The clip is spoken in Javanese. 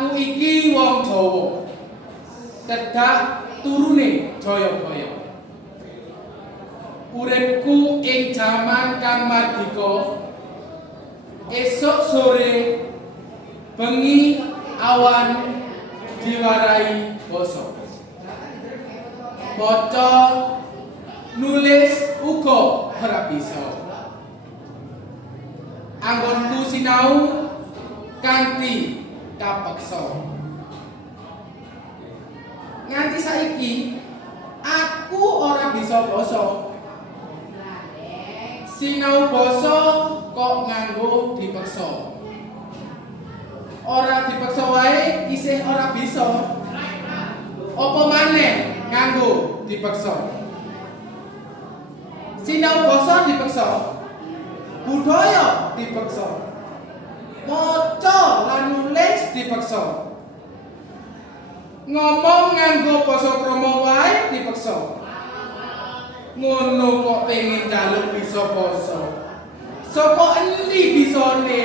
Aku iki wong Jawa. Tedak turune Jayabaya. Uripku ing jaman kamardika. Esok sore bengi awan diwarai basa. Maca nulis uga ora bisa. Anggonku sinau kanthi kapeksa. Nganti saiki aku ora bisa basa. Sinau basa kok nganggo dipeksa. Ora dipeksa wae isih ora bisa. Apa maneh nganggo dipeksa. Sinau basa dipeksa. Budaya dipeksa. Maca lan nulis dipeksa. Ngomong nganggo basa krama wae dipeksa. Ngono kok pengen njaluk bisa basa. Saka endi bisane?